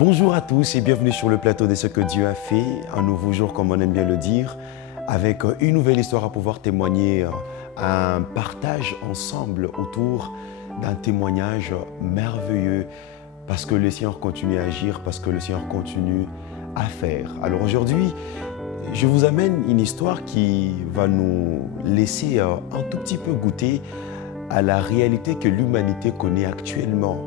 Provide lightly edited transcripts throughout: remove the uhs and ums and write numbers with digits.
Bonjour à tous et bienvenue sur le plateau de ce que Dieu a fait, un nouveau jour comme on aime bien le dire, avec une nouvelle histoire à pouvoir témoigner, un partage ensemble autour d'un témoignage merveilleux parce que le Seigneur continue à agir, parce que le Seigneur continue à faire. Alors aujourd'hui, je vous amène une histoire qui va nous laisser un tout petit peu goûter à la réalité que l'humanité connaît actuellement.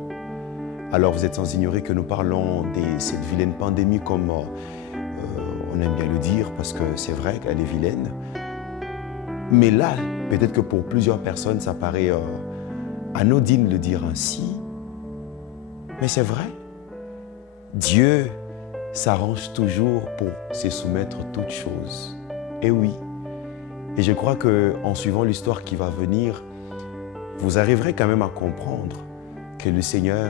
Alors vous êtes sans ignorer que nous parlons de cette vilaine pandémie comme on aime bien le dire parce que c'est vrai qu'elle est vilaine. Mais là, peut-être que pour plusieurs personnes, ça paraît anodine de le dire ainsi. Mais c'est vrai. Dieu s'arrange toujours pour se soumettre à toutes choses. Et oui. Et je crois qu'en suivant l'histoire qui va venir, vous arriverez quand même à comprendre que le Seigneur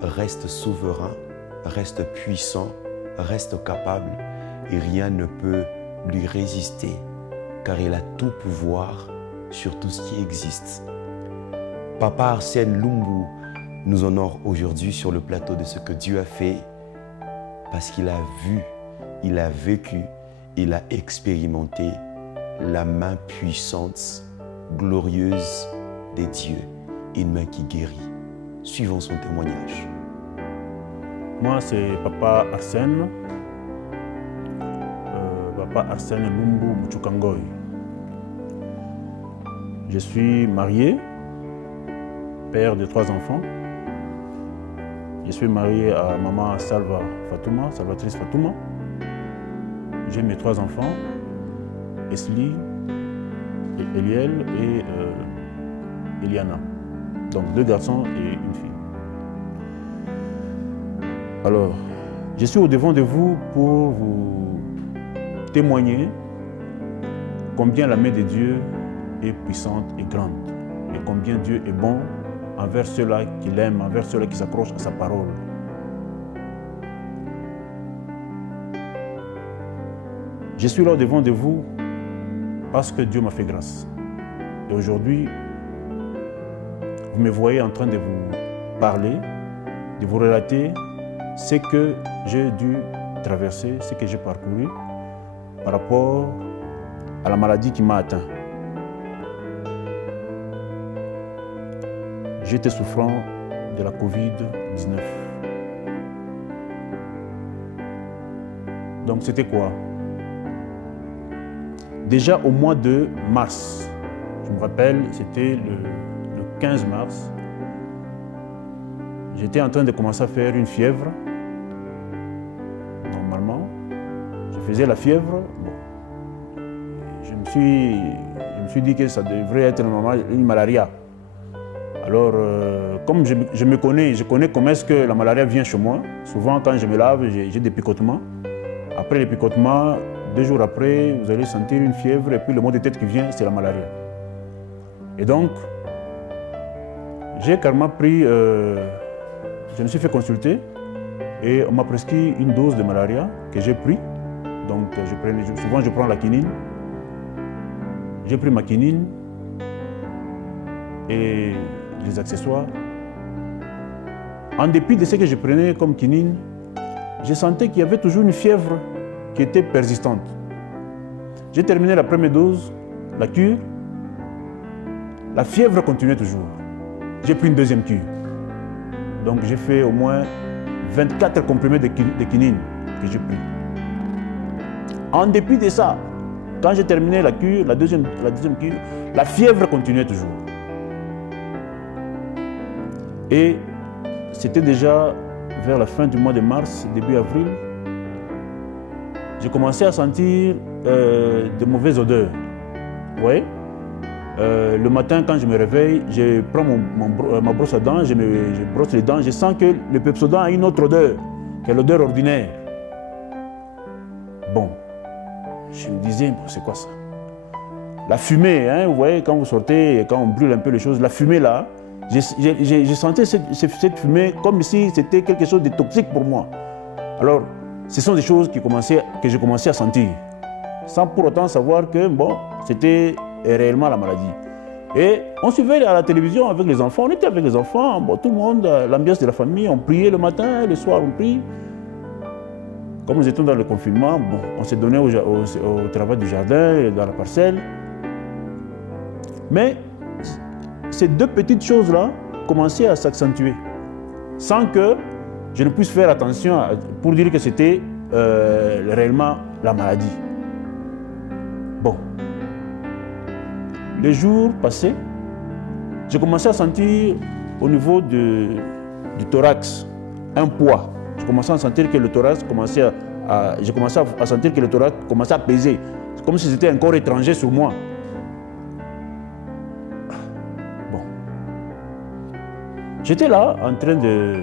reste souverain, reste puissant, reste capable et rien ne peut lui résister car il a tout pouvoir sur tout ce qui existe. Papa Arsène Lumbu nous honore aujourd'hui sur le plateau de ce que Dieu a fait parce qu'il a vu, il a vécu, il a expérimenté la main puissante, glorieuse des dieux, une main qui guérit. Suivons son témoignage. Moi, c'est Papa Arsène. Papa Arsène Lumbu Muchukangoy. Je suis marié, père de 3 enfants. Je suis marié à maman Salvatrice Fatouma. J'ai mes 3 enfants, Esli, Eliel et Eliana. Donc 2 garçons et une fille. Alors, je suis au-devant de vous pour vous témoigner combien la main de Dieu est puissante et grande et combien Dieu est bon envers ceux-là qui l'aiment, envers ceux-là qui s'accrochent à sa parole. Je suis là au-devant de vous parce que Dieu m'a fait grâce. Et aujourd'hui, vous me voyez en train de vous parler, de vous relater ce que j'ai dû traverser, ce que j'ai parcouru par rapport à la maladie qui m'a atteint. J'étais souffrant de la Covid-19. Donc c'était quoi? Déjà au mois de mars, je me rappelle, c'était le 15 mars, j'étais en train de commencer à faire une fièvre. Normalement, je faisais la fièvre. Bon. Je me suis dit que ça devrait être normal, une malaria. Alors, comme je me connais, je connais comment est-ce que la malaria vient chez moi. Souvent, quand je me lave, j'ai des picotements. Après les picotements, 2 jours après, vous allez sentir une fièvre et puis le mot de tête qui vient, c'est la malaria. Et donc, j'ai carrément pris, je me suis fait consulter et on m'a prescrit une dose de malaria que j'ai pris. Donc, souvent je prends la quinine. J'ai pris ma quinine et les accessoires. En dépit de ce que je prenais comme quinine, je sentais qu'il y avait toujours une fièvre qui était persistante. J'ai terminé la première dose, la cure. La fièvre continuait toujours. J'ai pris une deuxième cure. Donc j'ai fait au moins 24 comprimés de quinine que j'ai pris. En dépit de ça, quand j'ai terminé la cure, la deuxième cure, la fièvre continuait toujours. Et c'était déjà vers la fin du mois de mars, début avril, j'ai commencé à sentir de mauvaises odeurs. Vous voyez? Le matin, quand je me réveille, je prends ma brosse à dents, je brosse les dents, je sens que le Pepsodent a une autre odeur, qui est l'odeur ordinaire. Bon, je me disais, c'est quoi ça? La fumée, hein, vous voyez, quand vous sortez, quand on brûle un peu les choses, la fumée là, j'ai senti cette fumée comme si c'était quelque chose de toxique pour moi. Alors, ce sont des choses que j'ai commencé à sentir, sans pour autant savoir que, bon, c'était réellement la maladie. Et on suivait à la télévision avec les enfants, on était avec les enfants, bon, tout le monde, l'ambiance de la famille, on priait le matin, le soir on prie. Comme nous étions dans le confinement, bon, on s'est donné au travail du jardin, dans la parcelle. Mais ces deux petites choses-là commençaient à s'accentuer, sans que je ne puisse faire attention pour dire que c'était réellement la maladie. Bon. Les jours passés, j'ai commencé à sentir au niveau du thorax un poids. Je commençais à sentir que le thorax commençait à sentir que le thorax commençait à peser. C'est comme si c'était un corps étranger sur moi. Bon. J'étais là en train de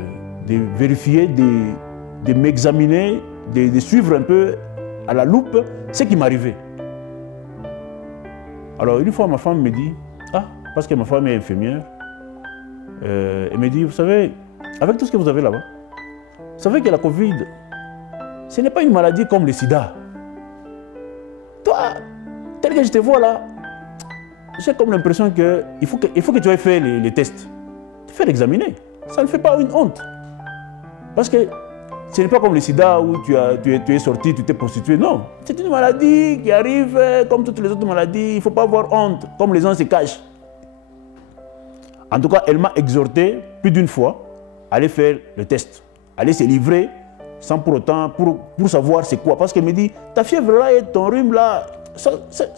vérifier, de m'examiner, de suivre un peu à la loupe ce qui m'arrivait. Alors une fois ma femme me dit, parce que ma femme est infirmière, elle me dit, vous savez, avec tout ce que vous avez là-bas, vous savez que la Covid, ce n'est pas une maladie comme le sida. Toi, tel que je te vois là, j'ai comme l'impression qu'il faut que tu ailles faire les tests, te faire examiner. Ça ne fait pas une honte. Parce que ce n'est pas comme le sida où tu es sorti, tu t'es prostitué. Non, c'est une maladie qui arrive comme toutes les autres maladies. Il ne faut pas avoir honte, comme les gens se cachent. En tout cas, elle m'a exhorté plus d'une fois à aller faire le test, à aller se livrer sans pour autant, pour savoir c'est quoi. Parce qu'elle me dit, ta fièvre là et ton rhume là, ça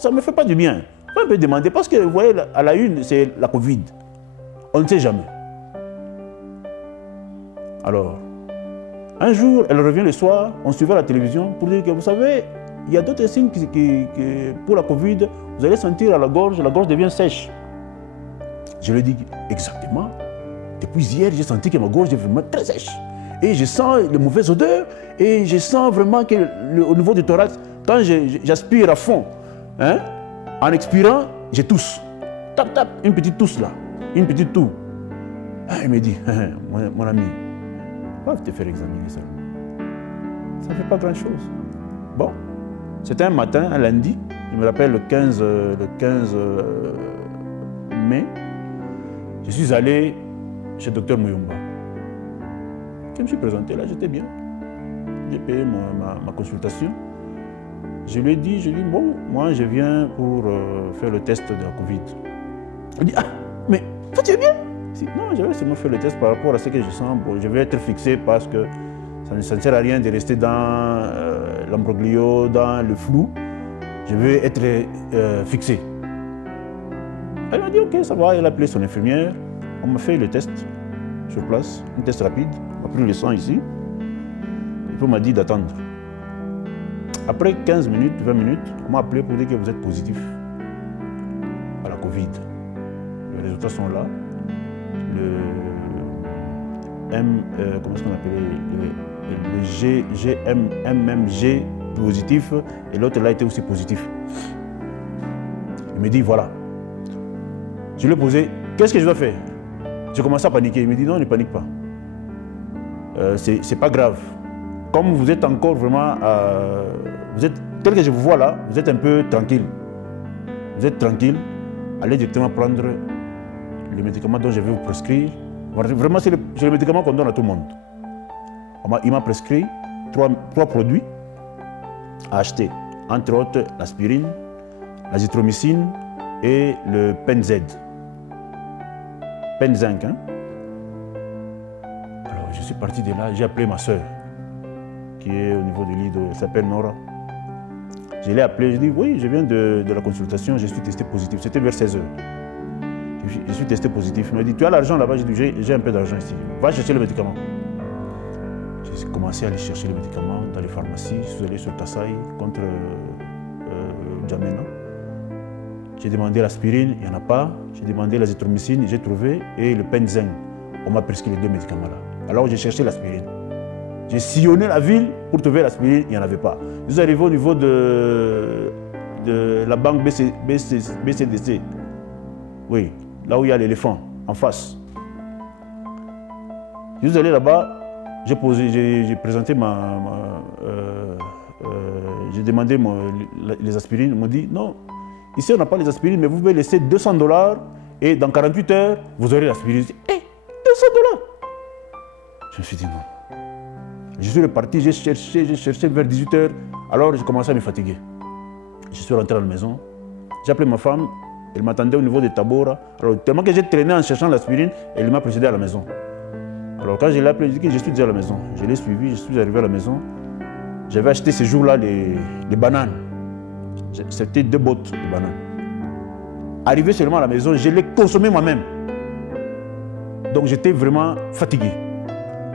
ne me fait pas du bien. On peut demander, parce que vous voyez, à la une, c'est la Covid. On ne sait jamais. Alors, un jour, elle revient le soir, on suivait la télévision pour dire que vous savez, il y a d'autres signes pour la Covid, vous allez sentir à la gorge devient sèche. Je lui dis exactement. Depuis hier, j'ai senti que ma gorge est vraiment très sèche. Et je sens les mauvaises odeurs et je sens vraiment qu'au niveau du thorax, quand j'aspire à fond, hein, en expirant, je tousse. Tap, tap, une petite tousse là, une petite toux. Il me dit, mon ami, va te faire examiner ça. Ça ne fait pas grand-chose. Bon, c'était un matin, un lundi, je me rappelle le 15 mai, je suis allé chez le Dr Muyumba. Je me suis présenté là, j'étais bien. J'ai payé ma consultation. Je lui ai dit, bon, moi je viens pour faire le test de la Covid. Il dit, mais toi tu es bien? Non, j'avais seulement fait le test par rapport à ce que je sens. Bon, je vais être fixé parce que ça ne sert à rien de rester dans l'imbroglio, dans le flou. Je vais être fixé. Elle m'a dit, ok, ça va. Elle a appelé son infirmière. On m'a fait le test sur place, un test rapide. On a pris le sang ici. Et puis on m'a dit d'attendre. Après 15 minutes, 20 minutes, on m'a appelé pour dire que vous êtes positif à la Covid. Les résultats sont là. Comment est-ce qu'on appelait le GMMG positif et l'autre là était aussi positif. Il me dit voilà. Je lui ai posé, qu'est-ce que je dois faire? J'ai commencé à paniquer. Il me dit non, ne panique pas. C'est pas grave. Comme vous êtes encore vraiment, vous êtes tel que je vous vois là, vous êtes un peu tranquille. Vous êtes tranquille. Allez directement prendre le médicament dont je vais vous prescrire. Vraiment, c'est le médicament qu'on donne à tout le monde. Il m'a prescrit trois produits à acheter. Entre autres, l'aspirine, l'azithromycine et le Penz. Penzinc. Hein? Alors, je suis parti de là, j'ai appelé ma soeur, qui est au niveau du lit, elle s'appelle Nora. Je l'ai appelée, je lui ai dit, oui, je viens de la consultation, je suis testé positif. C'était vers 16h. Je suis testé positif. Il m'a dit, tu as l'argent là-bas? J'ai dit, j'ai un peu d'argent ici. Va chercher le médicament. J'ai commencé à aller chercher le médicament dans les pharmacies. Je suis allé sur Kassai contre Djamena. J'ai demandé l'aspirine, il n'y en a pas. J'ai demandé l'azithromycine, j'ai trouvé. Et le Penzen, on m'a prescrit les deux médicaments là. Alors j'ai cherché l'aspirine. J'ai sillonné la ville pour trouver l'aspirine, il n'y en avait pas. Je suis arrivé au niveau de la banque BCDC. Oui, là où il y a l'éléphant, en face. Je suis allé là-bas, j'ai présenté j'ai demandé les aspirines. Ils m'ont dit non, ici on n'a pas les aspirines, mais vous pouvez laisser $200 et dans 48 heures, vous aurez l'aspirine. Hé, $200 ? Je me suis dit non. Je suis reparti, j'ai cherché vers 18 h. Alors j'ai commencé à me fatiguer. Je suis rentré à la maison. J'ai appelé ma femme. Elle m'attendait au niveau de Tabora. Alors tellement que j'ai traîné en cherchant l'aspirine, elle m'a précédé à la maison. Alors quand je l'ai appelé, je dit que je suis déjà à la maison. Je l'ai suivi, je suis arrivé à la maison. J'avais acheté ce jour-là les bananes. C'était 2 bottes de bananes. Arrivé seulement à la maison, je l'ai consommé moi-même. Donc j'étais vraiment fatigué.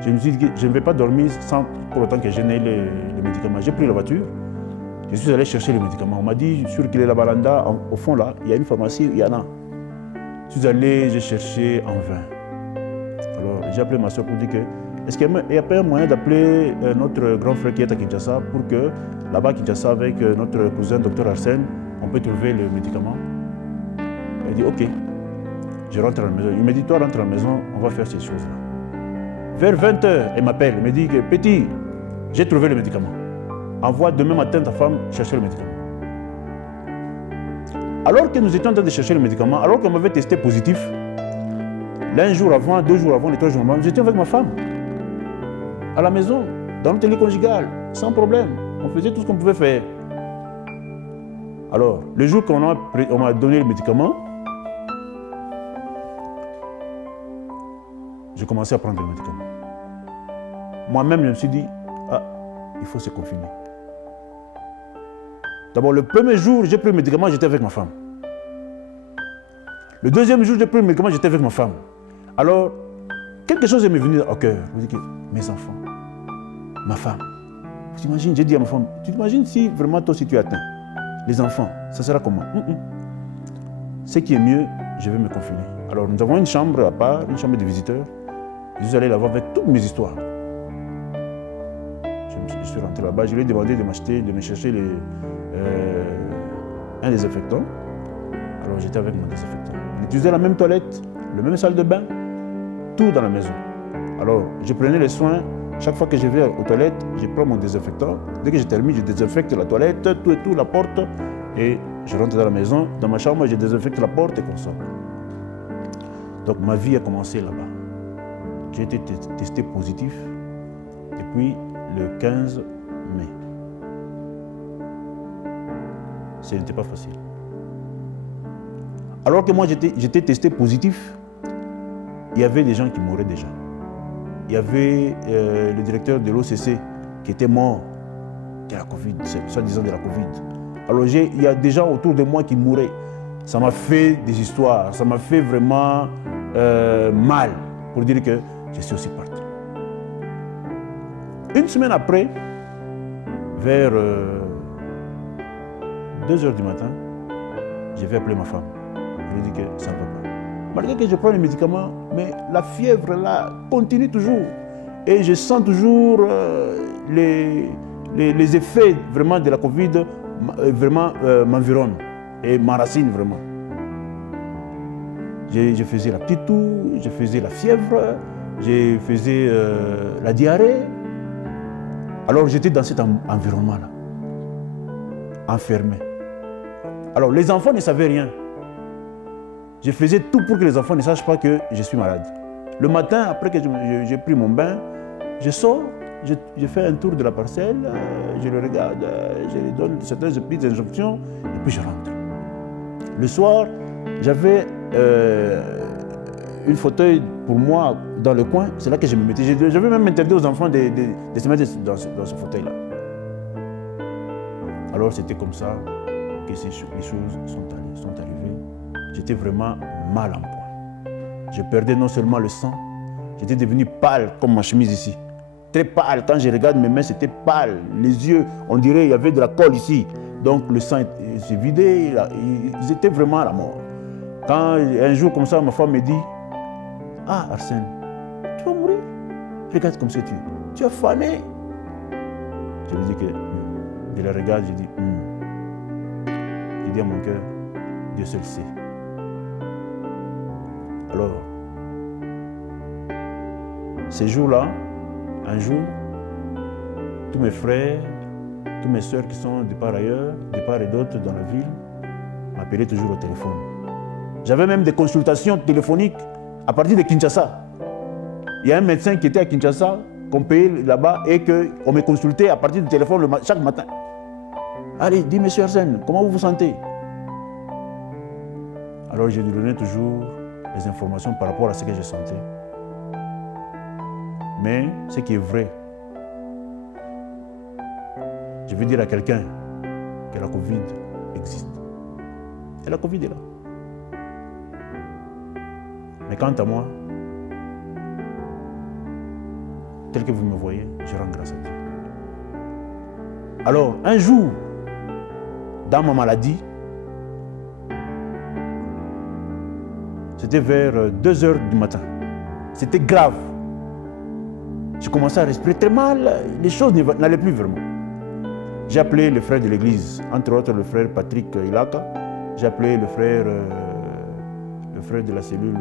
Je me suis dit que je ne vais pas dormir sans pour autant que je n'ai les médicaments. J'ai pris la voiture, je suis allé chercher les médicaments. On m'a dit sur qu'il est la Balanda, au fond là, il y a une pharmacie, il y en a. Je suis allé, j'ai cherché en vain. Alors j'ai appelé ma soeur pour dire que est-ce qu'il n'y a pas un moyen d'appeler notre grand frère qui est à Kinshasa pour que là-bas à Kinshasa avec notre cousin Dr Arsène, on peut trouver le médicament. Elle dit ok. Je rentre à la maison. Il me dit toi rentre à la maison, on va faire ces choses-là. Vers 20 h, elle m'appelle, elle me dit que petit, j'ai trouvé le médicament. Envoie demain matin ta femme chercher le médicament. Alors que nous étions en train de chercher le médicament, alors qu'on m'avait testé positif, l'un jour avant, 2 jours avant, les 3 jours avant, j'étais avec ma femme. À la maison, dans l'hôtel conjugal, sans problème. On faisait tout ce qu'on pouvait faire. Alors, le jour qu'on m'a donné le médicament, j'ai commencé à prendre le médicament. Moi-même, je me suis dit, ah, il faut se confiner. D'abord, le premier jour, j'ai pris le médicament, j'étais avec ma femme. Le deuxième jour, j'ai pris le médicament, j'étais avec ma femme. Alors, quelque chose m'est venu au cœur. Je me dis que mes enfants, ma femme, tu t'imagines, j'ai dit à ma femme, tu t'imagines si vraiment toi aussi tu es atteint, les enfants, ça sera comment? Ce qui est mieux, je vais me confiner. Alors, nous avons une chambre à part, une chambre de visiteurs. Je suis allé là-bas avec toutes mes histoires. Je suis rentré là-bas, je lui ai demandé de m'acheter, de me chercher un désinfectant. Alors j'étais avec mon désinfectant. Il utilisait la même toilette, la même salle de bain, tout dans la maison. Alors je prenais les soins, chaque fois que je vais aux toilettes, je prends mon désinfectant. Dès que je termine, je désinfecte la toilette, tout et tout, la porte. Et je rentre dans la maison, dans ma chambre, je désinfecte la porte et qu'on sort. Donc ma vie a commencé là-bas. J'ai été testé positif depuis le 15 mai. Ce n'était pas facile. Alors que moi j'étais testé positif, il y avait des gens qui mouraient déjà. Il y avait le directeur de l'OCC qui était mort de la Covid, soi-disant de la Covid. Alors il y a des gens autour de moi qui mouraient. Ça m'a fait des histoires, ça m'a fait vraiment mal pour dire que je suis aussi parti. Une semaine après, vers 2 h du matin, je vais appeler ma femme. Je lui dis que ça ne va pas. Malgré que je prends les médicaments, mais la fièvre là continue toujours. Et je sens toujours les effets vraiment de la Covid vraiment m'environnent et m'enracinent vraiment. Je faisais la petite toux, je faisais la fièvre, je faisais la diarrhée. Alors j'étais dans cet environnement-là, enfermé. Alors les enfants ne savaient rien. Je faisais tout pour que les enfants ne sachent pas que je suis malade. Le matin, après que j'ai pris mon bain, je sors, je fais un tour de la parcelle, je le regarde, je lui donne certaines petites injonctions et puis je rentre. Le soir, j'avais une fauteuil pour moi dans le coin, c'est là que je me mettais. J'avais même interdit aux enfants de se mettre dans ce fauteuil-là. Alors c'était comme ça que les choses sont arrivées. J'étais vraiment mal en point. Je perdais non seulement le sang, j'étais devenu pâle comme ma chemise ici. Très pâle, quand je regarde mes mains, c'était pâle. Les yeux, on dirait qu'il y avait de la colle ici. Donc le sang s'est vidé, ils étaient vraiment à la mort. Quand un jour comme ça, ma femme me dit, « Ah Arsène, tu vas mourir. Regarde comme ça tu as fané. » Je lui dis que, je la regarde, je dis, Je dis à mon cœur, Dieu seul sait. Alors, ces jours-là, un jour, tous mes frères, tous mes soeurs qui sont de part ailleurs, de part et d'autre dans la ville, m'appelaient toujours au téléphone. J'avais même des consultations téléphoniques à partir de Kinshasa. Il y a un médecin qui était à Kinshasa, qu'on payait là-bas et qu'on me consultait à partir du téléphone chaque matin. Allez, dis monsieur Arsène, comment vous vous sentez? Alors je lui donnais toujours les informations par rapport à ce que je sentais. Mais ce qui est vrai, je veux dire à quelqu'un que la Covid existe. Et la Covid est là. Mais quant à moi, tel que vous me voyez, je rends grâce à Dieu. Alors, un jour, dans ma maladie, c'était vers 2 heures du matin. C'était grave. Je commençais à respirer très mal, les choses n'allaient plus vraiment. J'ai appelé le frère de l'église, entre autres le frère Patrick Ilaka. J'ai appelé le frère de la cellule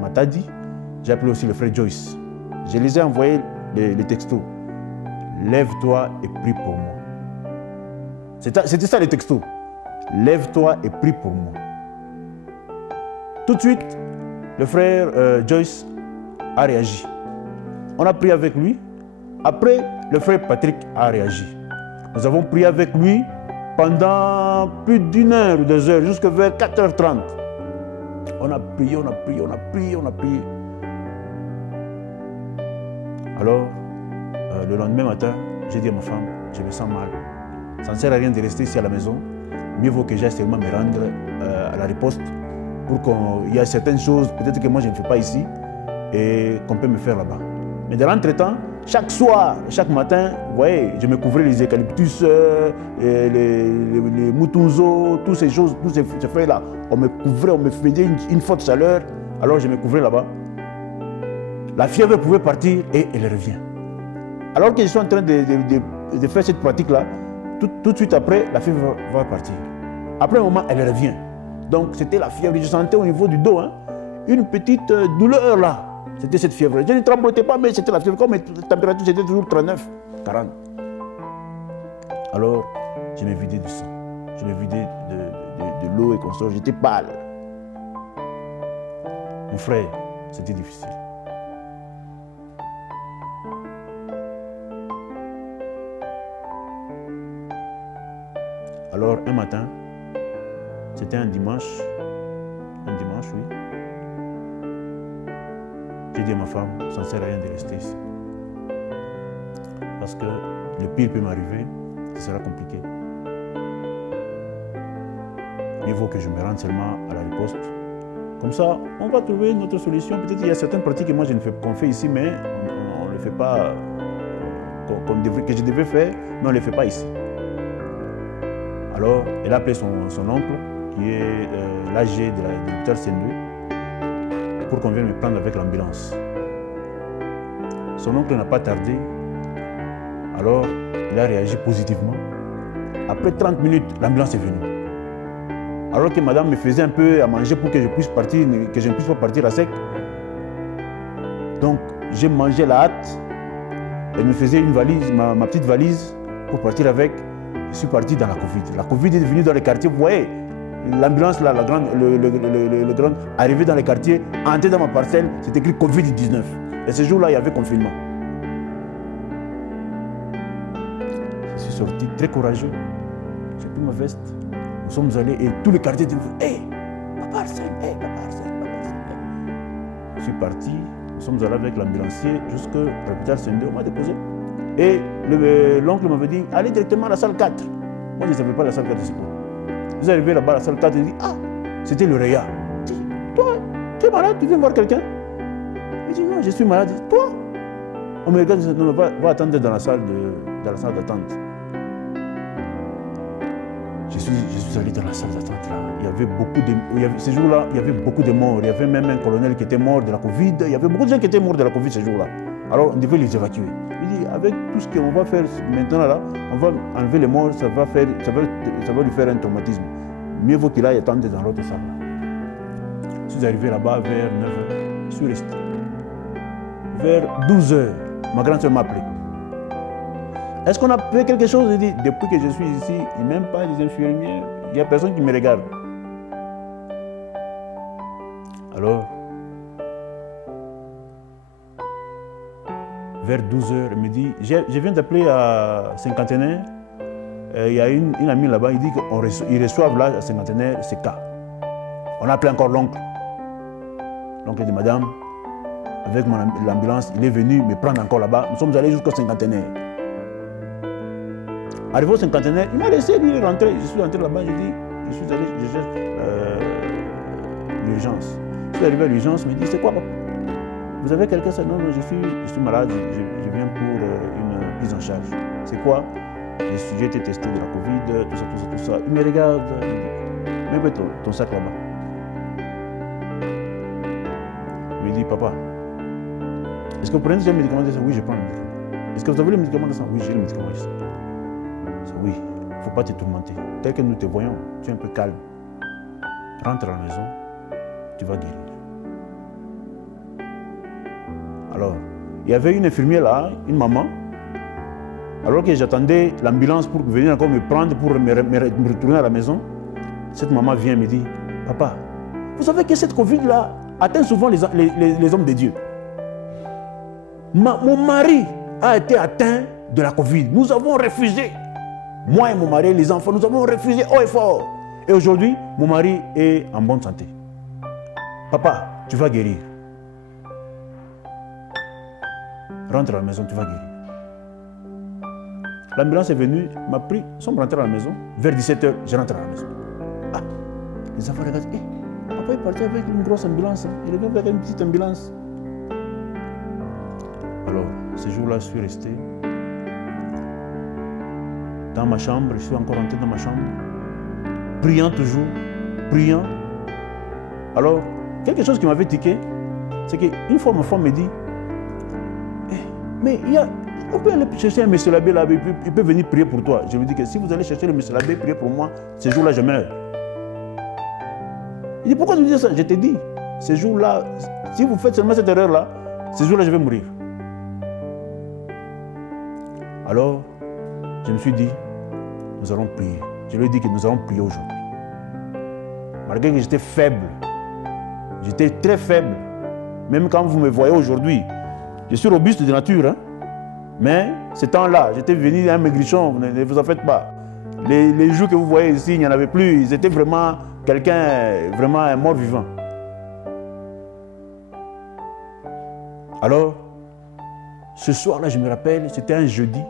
Matadi. J'ai appelé aussi le frère Joyce. Je les ai envoyés les textos. Lève-toi et prie pour moi. C'était ça les textos. Lève-toi et prie pour moi. Tout de suite, le frère Joyce a réagi. On a prié avec lui. Après, le frère Patrick a réagi. Nous avons prié avec lui pendant plus d'1 heure ou 2 heures, jusqu'à vers 4h30. On a prié, on a prié, on a prié, on a prié. Alors, le lendemain matin, j'ai dit à ma femme, je me sens mal. Ça ne sert à rien de rester ici à la maison. Mieux vaut que j'aille seulement me rendre à la riposte pour qu'il y ait certaines choses, peut-être que moi je ne fais pas ici, et qu'on peut me faire là-bas. Mais dans l'entretemps, chaque soir, chaque matin, vous voyez, je me couvrais les eucalyptus, les moutounzos, toutes ces choses, tous ces feuilles-là. On me couvrait, on me faisait une forte chaleur, alors je me couvrais là-bas. La fièvre pouvait partir et elle revient. Alors que je suis en train de faire cette pratique-là, tout de suite après, la fièvre va partir. Après un moment, elle revient. Donc c'était la fièvre, je sentais au niveau du dos, hein, une petite douleur là. C'était cette fièvre. Je ne tremblotais pas, mais c'était la fièvre. Comme la température, c'était toujours 39, 40. Alors, je me vidais du sang. Je me vidais de l'eau et consort. J'étais pâle. Mon frère, c'était difficile. Alors, un matin, c'était un dimanche, oui. J'ai dit à ma femme, ça ne sert à rien de rester ici. Parce que le pire peut m'arriver, ce sera compliqué. Il vaut que je me rende seulement à la riposte. Comme ça, on va trouver une autre solution. Peut-être qu'il y a certaines pratiques que moi qu'on fait ici, mais on ne le fait pas, que je devais faire, mais on ne le fait pas ici. Alors, elle a appelé son oncle, qui est l'AG de l'hôpital Saint-Louis, pour qu'on vienne me prendre avec l'ambulance. Son oncle n'a pas tardé, alors il a réagi positivement. Après 30 minutes, l'ambulance est venue. Alors que madame me faisait un peu à manger pour que je puisse partir, que je ne puisse pas partir à sec. Donc j'ai mangé à la hâte. Elle me faisait une valise, ma petite valise, pour partir avec. Je suis parti dans la Covid. La Covid est venue dans les quartiers, vous voyez. L'ambulance, là, le grand, arrivé dans les quartiers, entré dans ma parcelle, c'est écrit Covid-19. Et ce jour-là, il y avait confinement. Je suis sorti très courageux. J'ai pris ma veste. Nous sommes allés et tous les quartiers disaient Hé, Papa Arsène, hé, Papa Arsène, Papa Arsène. Je suis parti. Nous sommes allés avec l'ambulancier jusqu'à l'hôpital Saint-Denis. On m'a déposé. Et l'oncle m'avait dit Allez directement à la salle 4. Moi, je ne savais pas la salle 4 c'est quoi. Vous arrivez là-bas à la salle 4 et dit ah, c'était le Réa. Je dis toi, tu es malade, tu viens voir quelqu'un? Il dit non, je suis malade. Toi? On me regarde, non, va attendre dans la salle d'attente. Je suis allé dans la salle d'attente là. Il y avait beaucoup de, ces jours-là, il y avait beaucoup de morts. Il y avait même un colonel qui était mort de la Covid. Il y avait beaucoup de gens qui étaient morts de la Covid ces jours-là. Alors on devait les évacuer. Il dit avec tout ce qu'on va faire maintenant là, on va enlever les morts, ça va lui faire un traumatisme. Mieux vaut qu'il aille attendre dans l'autre salle. Je suis arrivé là-bas vers 9h. Je suis resté. Vers 12h, ma grande soeur m'a appelé. Est-ce qu'on a fait quelque chose? Il dit, depuis que je suis ici, il n'y a même pas des infirmières, il n'y a personne qui me regarde. Alors, vers 12 h, il me dit, je viens d'appeler à Cinquantenaire, il y a une amie là-bas, il dit qu'ils reçoivent là à Cinquantenaire ces cas. On a appelé encore l'oncle. L'oncle de madame, avec l'ambulance, il est venu me prendre encore là-bas. Nous sommes allés jusqu'au Cinquantenaire. Arrivé au Cinquantenaire, il m'a laissé, lui, il est rentré. Je suis rentré là-bas, j'ai dit, je suis allé, je cherche l'urgence. Je suis arrivé à l'urgence, il me dit, c'est quoi, papa? Vous avez quelqu'un? Non, non, je suis malade, je viens pour une prise en charge. C'est quoi? J'ai été testé de la Covid, tout ça. Il me regarde, il me dit, mets ton sac là-bas. Il me dit, papa, est-ce que vous prenez des médicaments? Oui, je prends le médicament. Est-ce que vous avez le médicament? Oui, j'ai le médicament. Oui, il ne faut pas te tourmenter. Tel que nous te voyons, tu es un peu calme. Rentre à la maison, tu vas guérir. Alors, il y avait une infirmière là, une maman. Alors que j'attendais l'ambulance pour venir encore me prendre pour me retourner à la maison, cette maman vient et me dit, papa, vous savez que cette Covid-là atteint souvent les hommes de Dieu. Mon mari a été atteint de la Covid. Nous avons refusé. Moi et mon mari, les enfants, nous avons refusé haut et fort. Et aujourd'hui, mon mari est en bonne santé. Papa, tu vas guérir. Rentre à la maison, tu vas guérir. L'ambulance est venue, m'a pris, nous sommes rentrés à la maison. Vers 17 h, je rentre à la maison. Ah, les enfants regardent. Papa est parti avec une grosse ambulance. Il est venu avec une petite ambulance. Alors, ce jour-là, je suis resté dans ma chambre. Je suis encore rentré dans ma chambre. Priant toujours. Priant. Alors, quelque chose qui m'avait tiqué, c'est qu'une fois ma femme me dit, mais on peut aller chercher un monsieur l'abbé là, il peut venir prier pour toi. Je me dis que si vous allez chercher le monsieur l'abbé, prier pour moi, ce jour-là, je meurs. Il dit, pourquoi tu dis ça? Je te dis, ce jour-là, si vous faites seulement cette erreur-là, ce jour-là, je vais mourir. Alors, je me suis dit, nous allons prier. Je lui ai dit que nous allons prier aujourd'hui. Malgré que j'étais faible, j'étais très faible. Même quand vous me voyez aujourd'hui, je suis robuste de nature, hein? Mais ce temps-là, j'étais venu un maigrichon, ne vous en faites pas. Les jours que vous voyez ici, il n'y en avait plus. Ils étaient vraiment quelqu'un, vraiment un mort-vivant. Alors, ce soir-là, je me rappelle, c'était un jeudi.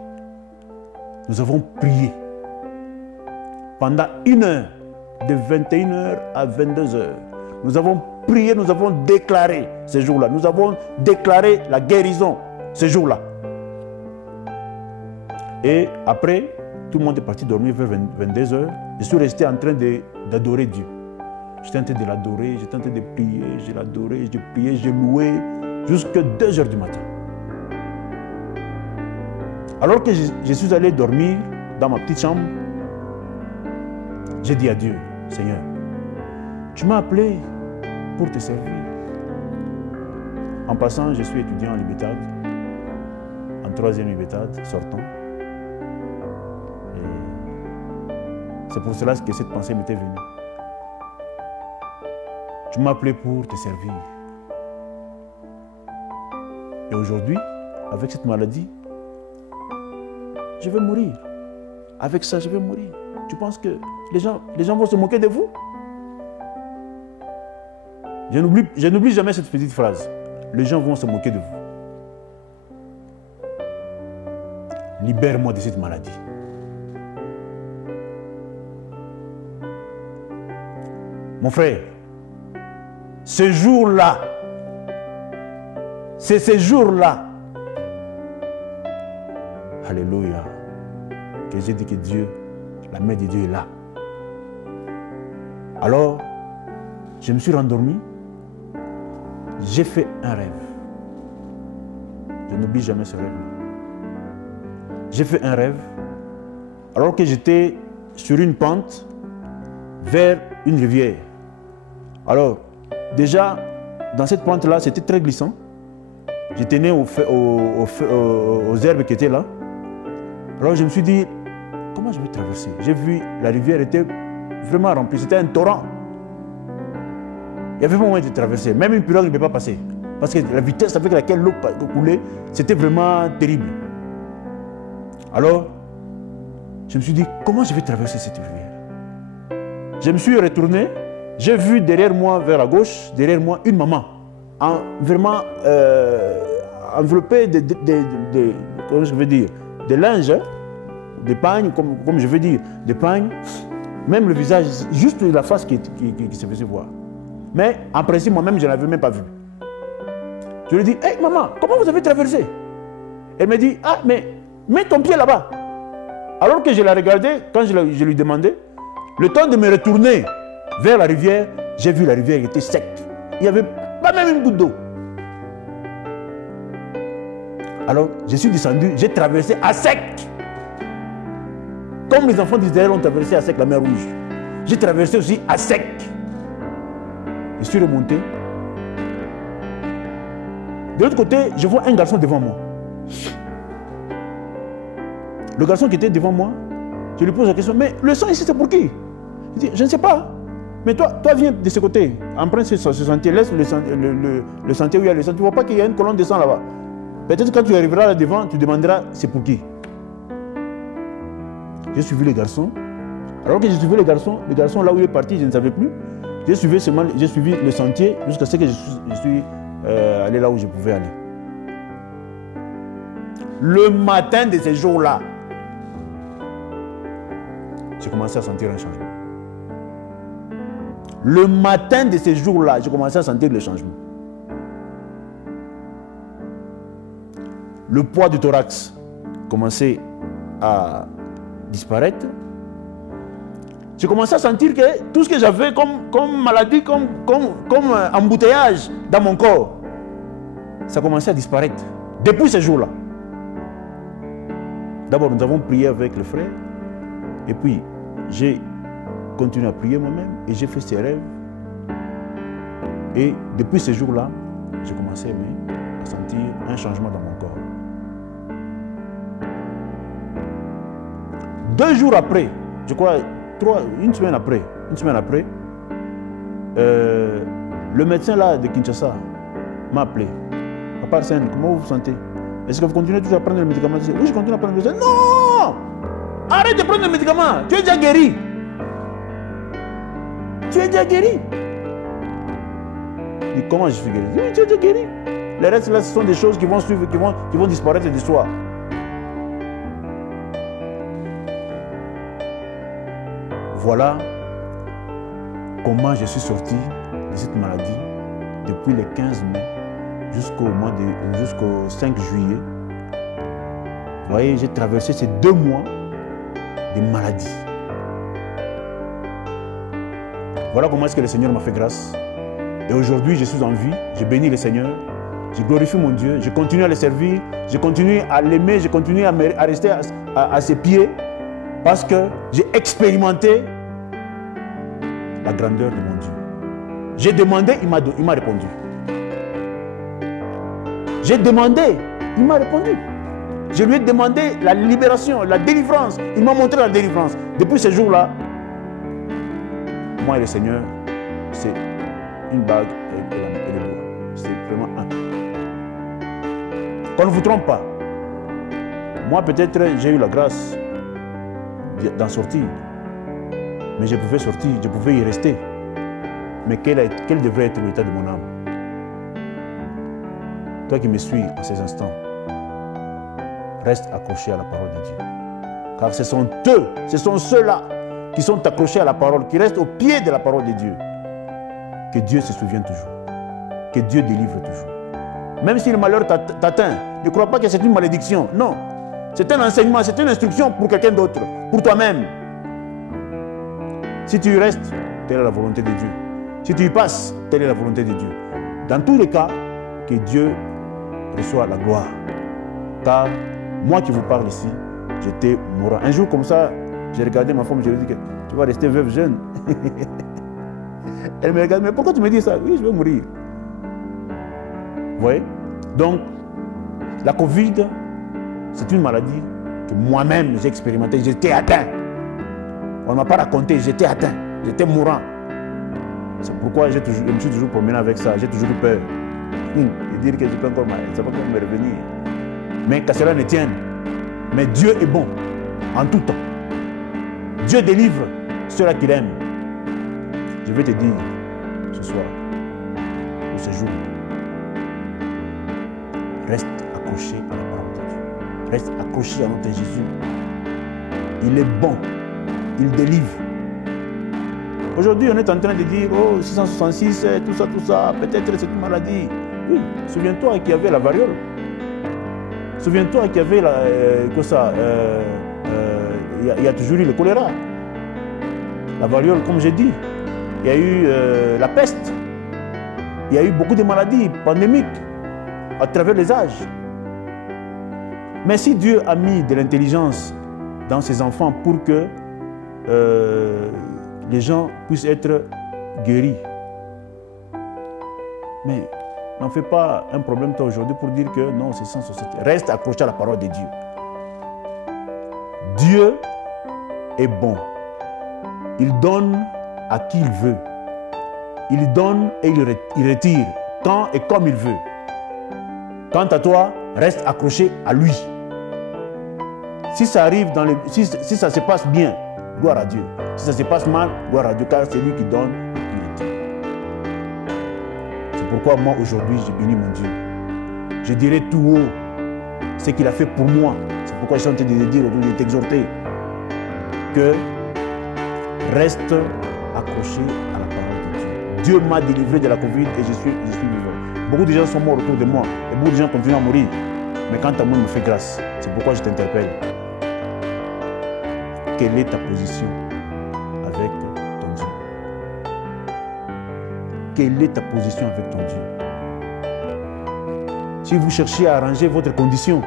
Nous avons prié pendant 1 heure, de 21 h à 22 h. Nous avons prié, nous avons déclaré ce jour-là. Nous avons déclaré la guérison ce jour-là. Et après, tout le monde est parti dormir vers 22 h. Je suis resté en train d'adorer Dieu. J'étais en train de l'adorer, j'étais en train de prier, je l'adorais, je priais, je louais, jusqu'à 2 h du matin. Alors que je suis allé dormir dans ma petite chambre, j'ai dit à Dieu, Seigneur, tu m'as appelé pour te servir. En passant, je suis étudiant en Libétade, en 3e Libétade, sortant. C'est pour cela que cette pensée m'était venue. Tu m'as appelé pour te servir. Et aujourd'hui, avec cette maladie, je vais mourir. Avec ça, je vais mourir. Tu penses que les gens vont se moquer de vous? Je n'oublie jamais cette petite phrase. Les gens vont se moquer de vous. Libère-moi de cette maladie. Mon frère, ce jour-là, c'est ce jour-là, alléluia, que j'ai dit que Dieu, la main de Dieu est là. Alors, je me suis rendormi, j'ai fait un rêve. Je n'oublie jamais ce rêve-là. J'ai fait un rêve, alors que j'étais sur une pente vers une rivière. Alors, déjà, dans cette pente-là, c'était très glissant. Je tenais aux herbes qui étaient là. Alors, je me suis dit, comment je vais traverser? J'ai vu, la rivière était vraiment remplie. C'était un torrent. Il n'y avait pas moyen de traverser. Même une pirogue ne peut pas passer. Parce que la vitesse avec laquelle l'eau coulait, c'était vraiment terrible. Alors, je me suis dit, comment je vais traverser cette rivière? Je me suis retourné, j'ai vu derrière moi, vers la gauche, derrière moi, une maman, vraiment enveloppée comment je veux dire, de linge, hein, des pagnes, comme je veux dire, des pagnes, même le visage, juste la face qui se faisait voir. Mais en principe, moi-même, je ne l'avais même pas vu. Je lui ai dit, hey maman, comment vous avez traversé? Elle me dit, ah, mais mets ton pied là-bas. Alors que je la regardais, quand je lui demandais, le temps de me retourner vers la rivière, j'ai vu la rivière qui était sec. Il n'y avait pas même une goutte d'eau. Alors, je suis descendu, j'ai traversé à sec. Comme les enfants d'Israël ont traversé à sec la mer Rouge. J'ai traversé aussi à sec. Je suis remonté. De l'autre côté, je vois un garçon devant moi. Le garçon qui était devant moi, je lui pose la question, mais le sang ici c'est pour qui? Il dit, je ne sais pas. Mais toi viens de ce côté, emprunte ce sentier, laisse le sentier où il y a le sang. Tu ne vois pas qu'il y a une colonne de sang là-bas. Peut-être quand tu arriveras là devant, tu demanderas, c'est pour qui? J'ai suivi le garçon. Alors que j'ai suivi le garçon là où il est parti, je ne savais plus. J'ai suivi le sentier jusqu'à ce que je suis allé là où je pouvais aller. Le matin de ce jour-là, j'ai commencé à sentir un changement. Le matin de ce jour-là, j'ai commencé à sentir le changement. Le poids du thorax commençait à disparaître. J'ai commencé à sentir que tout ce que j'avais comme maladie, comme embouteillage dans mon corps, ça commençait à disparaître. Depuis ce jour-là. D'abord, nous avons prié avec le frère. Et puis, j'ai continué à prier moi-même. Et j'ai fait ces rêves. Et depuis ce jour-là, j'ai commencé à sentir un changement dans mon corps. 2 jours après, je crois, une semaine après, le médecin là de Kinshasa m'a appelé. Papa Arsène, comment vous vous sentez? Est-ce que vous continuez toujours à prendre le médicament? Oui, je continue à prendre le médicament. Non! Arrête de prendre le médicament. Tu es déjà guéri. Tu es déjà guéri. Je dis, comment je suis guéri? Oui, tu es déjà guéri. Les restes là, ce sont des choses qui vont suivre, qui vont disparaître de soi. Voilà comment je suis sorti de cette maladie depuis le 15 mai jusqu'au 5 juillet. Vous voyez, j'ai traversé ces 2 mois de maladie. Voilà comment est-ce que le Seigneur m'a fait grâce. Et aujourd'hui, je suis en vie, je bénis le Seigneur, je glorifie mon Dieu, je continue à le servir, je continue à l'aimer, je continue à rester à ses pieds parce que j'ai expérimenté la grandeur de mon Dieu. J'ai demandé, il m'a répondu. J'ai demandé, il m'a répondu. Je lui ai demandé la libération, la délivrance. Il m'a montré la délivrance. Depuis ce jour-là, moi et le Seigneur, c'est une bague et le doigt. C'est vraiment un. Qu'on ne vous trompe pas. Moi, peut-être, j'ai eu la grâce d'en sortir. Mais je pouvais sortir, je pouvais y rester. Mais quel devrait être l'état de mon âme? Toi qui me suis en ces instants, reste accroché à la parole de Dieu. Car ce sont ceux-là qui sont accrochés à la parole, qui restent au pied de la parole de Dieu. Que Dieu se souvienne toujours. Que Dieu délivre toujours. Même si le malheur t'atteint, ne crois pas que c'est une malédiction. Non. C'est un enseignement, c'est une instruction pour quelqu'un d'autre, pour toi-même. Si tu y restes, telle est la volonté de Dieu. Si tu y passes, telle est la volonté de Dieu. Dans tous les cas, que Dieu reçoit la gloire. Car moi qui vous parle ici, j'étais mourant. Un jour comme ça, j'ai regardé ma femme, je lui ai dit que tu vas rester veuve jeune. Elle me regarde, mais pourquoi tu me dis ça? Oui, je vais mourir. Vous voyez? Donc, la Covid, c'est une maladie que moi-même j'ai expérimentée. J'étais atteint. On ne m'a pas raconté, j'étais atteint. J'étais mourant. C'est pourquoi je me suis toujours promené avec ça. J'ai toujours eu peur. et dire que je peux encore ça va encore me revenir. Mais qu'à cela ne tienne. Mais Dieu est bon en tout temps. Dieu délivre ceux-là qu'il aime. Je vais te dire ce soir, ou ce jour, reste accroché à la parole de Dieu. Reste accroché à notre Jésus. Il est bon. Il délivre. Aujourd'hui, on est en train de dire, oh, 666, tout ça, peut-être c'est une maladie. Oui, souviens-toi qu'il y avait la variole. Souviens-toi qu'il y avait il y a toujours eu le choléra. La variole, comme j'ai dit. Il y a eu la peste. Il y a eu beaucoup de maladies pandémiques à travers les âges. Mais si Dieu a mis de l'intelligence dans ses enfants pour que les gens puissent être guéris, mais n'en fais pas un problème toi aujourd'hui pour dire que non, c'est sans société. Reste accroché à la parole de Dieu. Dieu est bon. Il donne à qui il veut. Il donne et il retire quand et comme il veut. Quant à toi, reste accroché à lui. Si ça arrive si ça se passe bien, gloire à Dieu. Si ça se passe mal, gloire à Dieu, car c'est lui qui donne et qui retire. C'est pourquoi moi aujourd'hui, je bénis mon Dieu. Je dirai tout haut ce qu'il a fait pour moi. C'est pourquoi je suis en train de te dire aujourd'hui, de t'exhorter que reste accroché à la parole de Dieu. Dieu m'a délivré de la Covid et je suis vivant. Beaucoup de gens sont morts autour de moi et beaucoup de gens continuent à mourir. Mais quant à moi, il me fait grâce. C'est pourquoi je t'interpelle. Quelle est ta position avec ton Dieu? Quelle est ta position avec ton Dieu? Si vous cherchez à arranger votre condition,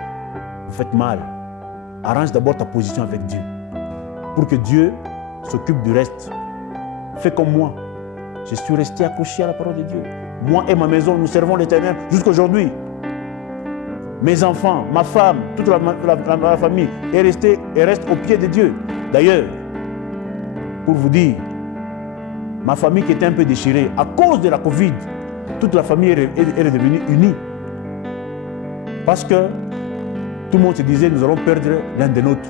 vous faites mal. Arrange d'abord ta position avec Dieu. Pour que Dieu s'occupe du reste. Fais comme moi. Je suis resté accroché à la parole de Dieu. Moi et ma maison, nous servons l'Éternel jusqu'aujourd'hui. Mes enfants, ma femme, toute la famille reste au pied de Dieu. D'ailleurs, pour vous dire, ma famille qui était un peu déchirée, à cause de la Covid, toute la famille est devenue unie. Parce que tout le monde se disait, nous allons perdre l'un des nôtres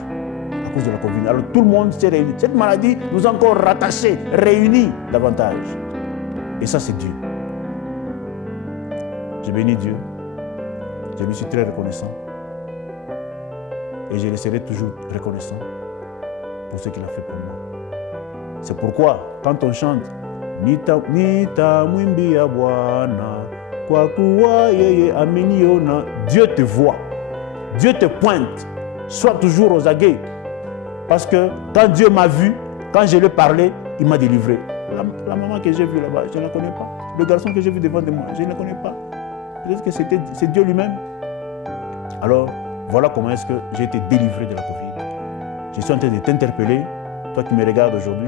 à cause de la Covid. Alors tout le monde s'est réuni. Cette maladie nous a encore rattachés, réunis davantage. Et ça, c'est Dieu. Je bénis Dieu. Je lui suis très reconnaissant. Et je le serai toujours reconnaissant pour ce qu'il a fait pour moi. C'est pourquoi, quand on chante Nita mwimbi ya Bwana, kwa kuwa yeye ameniona, Dieu te voit. Dieu te pointe. Sois toujours aux aguets. Parce que quand Dieu m'a vu, quand je lui ai parlé, il m'a délivré. La maman que j'ai vue là-bas, je ne la connais pas. Le garçon que j'ai vu devant de moi, je ne le connais pas. Peut-être que c'est Dieu lui-même. Alors, voilà comment est-ce que j'ai été délivré de la Covid. Je suis en train de t'interpeller, toi qui me regardes aujourd'hui,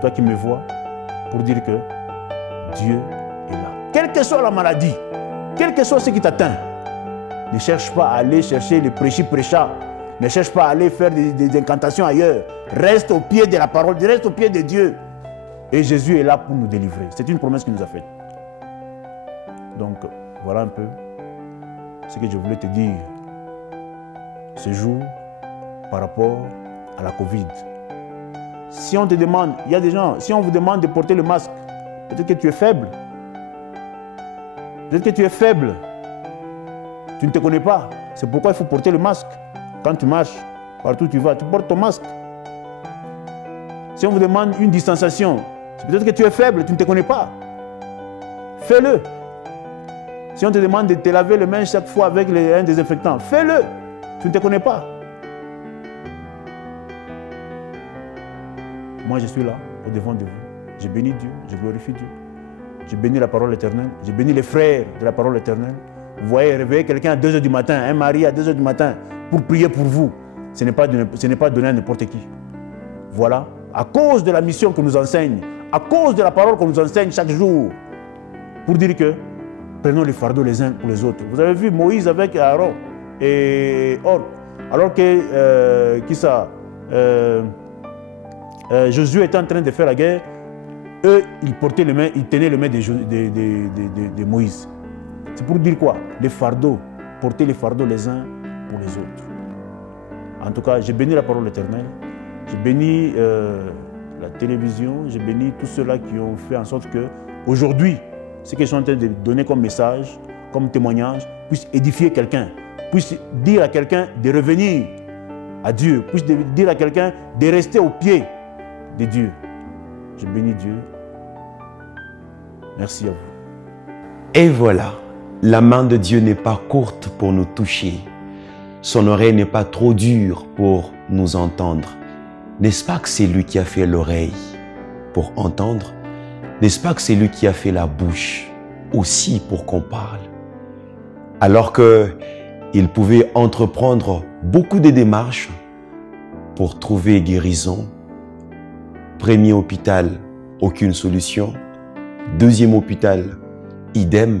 toi qui me vois, pour dire que Dieu est là. Quelle que soit la maladie, quel que soit ce qui t'atteint, ne cherche pas à aller chercher les prêchis-prêchats. Ne cherche pas à aller faire des incantations ailleurs. Reste au pied de la parole, reste au pied de Dieu. Et Jésus est là pour nous délivrer. C'est une promesse qu'il nous a faite. Donc, voilà un peu ce que je voulais te dire ce jour par rapport à la Covid. Si on te demande, il y a des gens, si on vous demande de porter le masque, peut-être que tu es faible. Peut-être que tu es faible. Tu ne te connais pas. C'est pourquoi il faut porter le masque. Quand tu marches, partout où tu vas, tu portes ton masque. Si on vous demande une distanciation, c'est peut-être que tu es faible, tu ne te connais pas. Fais-le. Si on te demande de te laver les mains chaque fois avec un désinfectant, fais-le. Tu ne te connais pas. Moi, je suis là, au devant de vous. Je bénis Dieu, je glorifie Dieu. Je bénis la parole éternelle. Je bénis les frères de la parole éternelle. Vous voyez, réveiller quelqu'un à 2 h du matin, un mari à 2 h du matin, pour prier pour vous, ce n'est pas donné à n'importe qui. Voilà, à cause de la mission qu'on nous enseigne, à cause de la parole qu'on nous enseigne chaque jour, pour dire que prenons les fardeaux les uns pour les autres. Vous avez vu Moïse avec Aaron et Or, alors que Josué était en train de faire la guerre, eux, ils portaient les mains, ils tenaient les mains de Moïse. C'est pour dire quoi? Les fardeaux, porter les fardeaux les uns pour les autres. En tout cas, j'ai béni la parole éternelle, j'ai béni la télévision, j'ai béni tous ceux-là qui ont fait en sorte que aujourd'hui, ce que je suis en train de donner comme message, comme témoignage, puisse édifier quelqu'un, puisse dire à quelqu'un de revenir à Dieu, puisse dire à quelqu'un de rester au pied de Dieu. Je bénis Dieu. Merci à vous. Et voilà, la main de Dieu n'est pas courte pour nous toucher. Son oreille n'est pas trop dure pour nous entendre. N'est-ce pas que c'est lui qui a fait l'oreille pour entendre? N'est-ce pas que c'est lui qui a fait la bouche aussi pour qu'on parle? Alors qu'il pouvait entreprendre beaucoup de démarches pour trouver guérison. Premier hôpital, aucune solution. Deuxième hôpital, idem.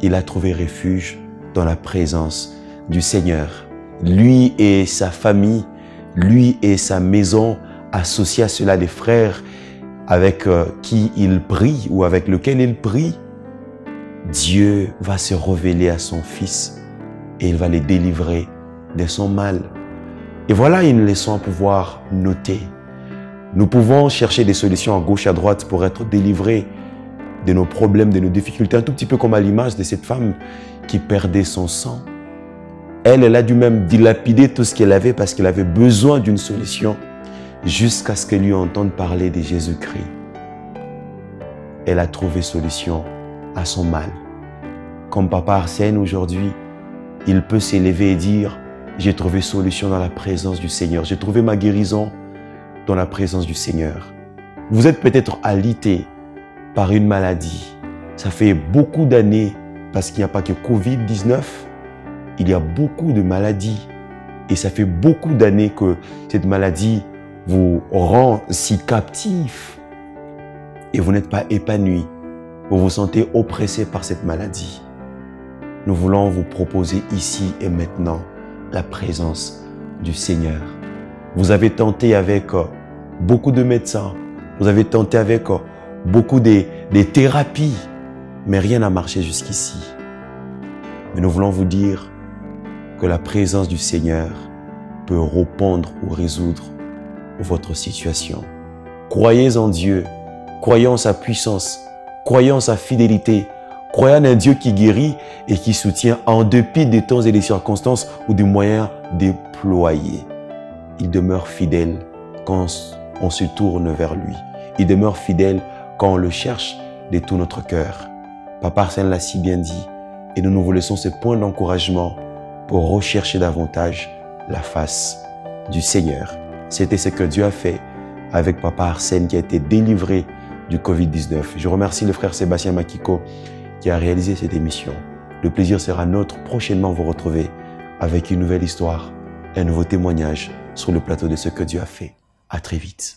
Il a trouvé refuge dans la présence du Seigneur. Lui et sa famille, lui et sa maison, associés à cela des frères avec qui il prie ou avec lequel il prie, Dieu va se révéler à son Fils et il va les délivrer de son mal. Et voilà une leçon à pouvoir noter. Nous pouvons chercher des solutions à gauche, à droite pour être délivrés de nos problèmes, de nos difficultés, un tout petit peu comme à l'image de cette femme qui perdait son sang. Elle a dû même dilapider tout ce qu'elle avait parce qu'elle avait besoin d'une solution jusqu'à ce qu'elle lui entende parler de Jésus-Christ. Elle a trouvé solution à son mal. Comme Papa Arsène aujourd'hui, il peut s'élever et dire « J'ai trouvé solution dans la présence du Seigneur. J'ai trouvé ma guérison dans la présence du Seigneur. » Vous êtes peut-être alité par une maladie. Ça fait beaucoup d'années, parce qu'il n'y a pas que Covid-19, il y a beaucoup de maladies. Et ça fait beaucoup d'années que cette maladie vous rend si captif et vous n'êtes pas épanoui. Vous vous sentez oppressé par cette maladie. Nous voulons vous proposer ici et maintenant la présence du Seigneur. Vous avez tenté avec beaucoup de médecins, vous avez tenté avec beaucoup de thérapies, mais rien n'a marché jusqu'ici. Mais nous voulons vous dire que la présence du Seigneur peut répondre ou résoudre votre situation. Croyez en Dieu, croyez en sa puissance, croyez en sa fidélité, croyez en un Dieu qui guérit et qui soutient en dépit des temps et des circonstances ou des moyens déployés. Il demeure fidèle quand on se tourne vers lui. Il demeure fidèle quand on le cherche de tout notre cœur. Papa Arsène l'a si bien dit et nous vous laissons ce point d'encouragement pour rechercher davantage la face du Seigneur. C'était ce que Dieu a fait avec Papa Arsène qui a été délivré du Covid-19. Je remercie le frère Sébastien Makiko qui a réalisé cette émission. Le plaisir sera nôtre prochainement vous retrouver avec une nouvelle histoire, un nouveau témoignage sur le plateau de ce que Dieu a fait. À très vite.